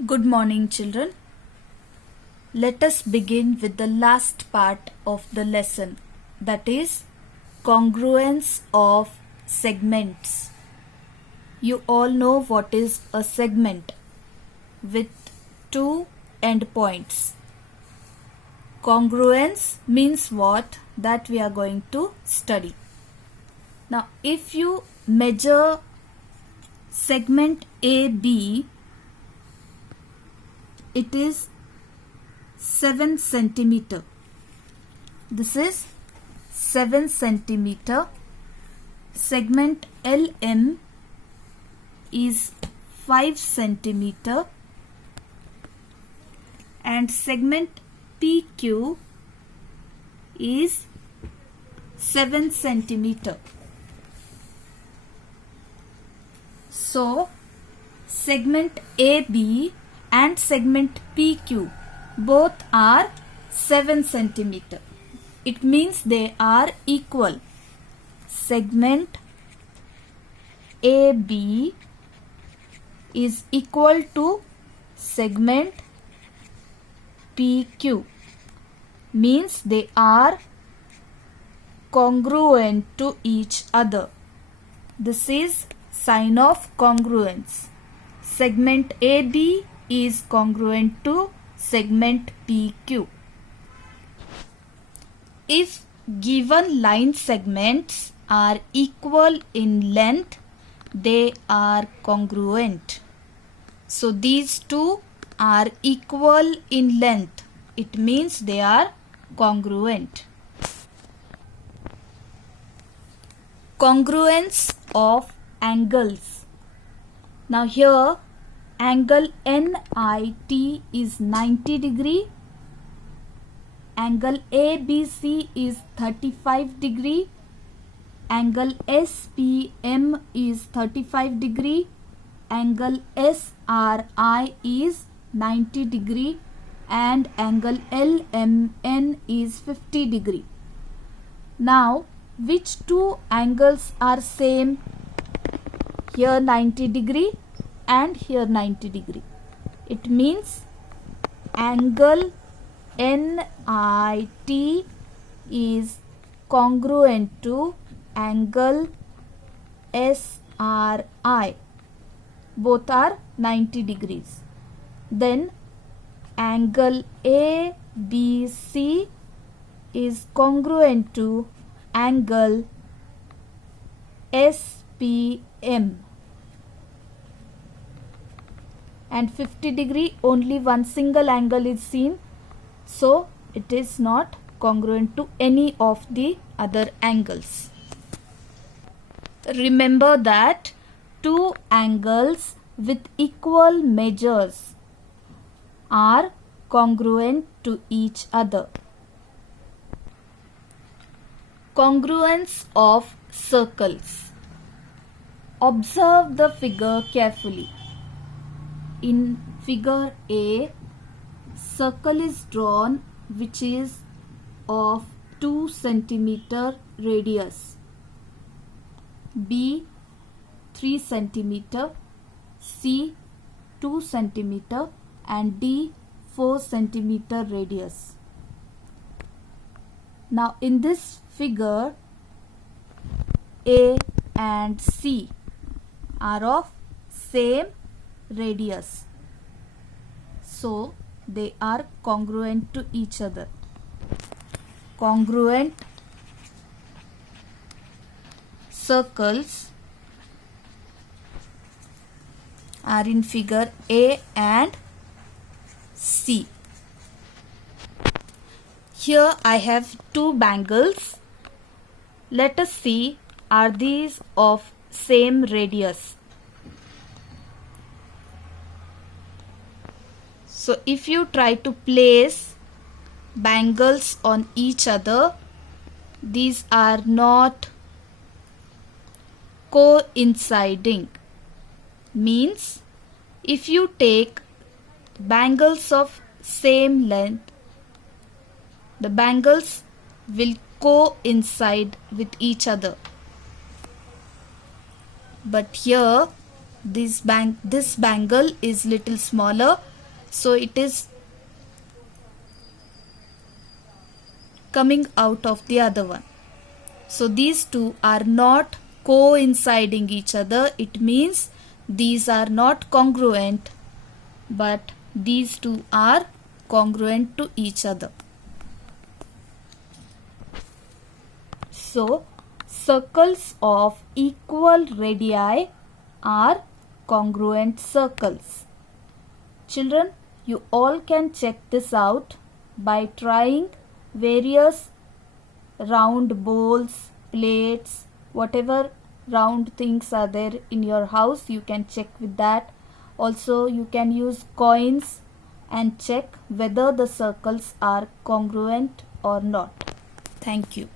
Good morning, children. Let us begin with the last part of the lesson, that is, congruence of segments. You all know what is a segment with two endpoints. Congruence means what? That we are going to study. Now, if you measure segment AB, it is 7 centimeter. This is 7 centimeter. Segment LM is 5 centimeter and segment PQ is 7 centimeter. So, segment AB and segment PQ both are 7 centimeter. It means they are equal. Segment AB is equal to segment PQ, means they are congruent to each other. This is sign of congruence. Segment AB is congruent to segment PQ. If given line segments are equal in length, they are congruent. So these two are equal in length. It means they are congruent. Congruence of angles. Now here angle NIT is 90 degree. Angle ABC is 35 degree. Angle SPM is 35 degree. Angle SRI is 90 degree and angle LMN is 50 degree. Now which two angles are same? Here 90 degree and here 90 degree. It means angle NIT is congruent to angle SRI. Both are 90 degrees. Then angle ABC is congruent to angle SPM. And 50 degree, only one single angle is seen, so it is not congruent to any of the other angles. Remember that two angles with equal measures are congruent to each other. Congruence of circles. Observe the figure carefully. In figure A, circle is drawn which is of 2 centimeter radius. B 3 centimeter, C 2 centimeter and D 4 centimeter radius. Now in this figure, A and C are of same radius, so they are congruent to each other. Congruent circles are in figure A and C. Here I have two bangles. Let us see, are these of same radius? So if you try to place bangles on each other, these are not coinciding. Means if you take bangles of same length, the bangles will coincide with each other. But here this bangle is little smaller, so it is coming out of the other one. So these two are not coinciding each other. It means these are not congruent, but these two are congruent to each other. So circles of equal radii are congruent circles. Children, you all can check this out by trying various round bowls, plates, whatever round things are there in your house, you can check with that. Also, you can use coins and check whether the circles are congruent or not. Thank you.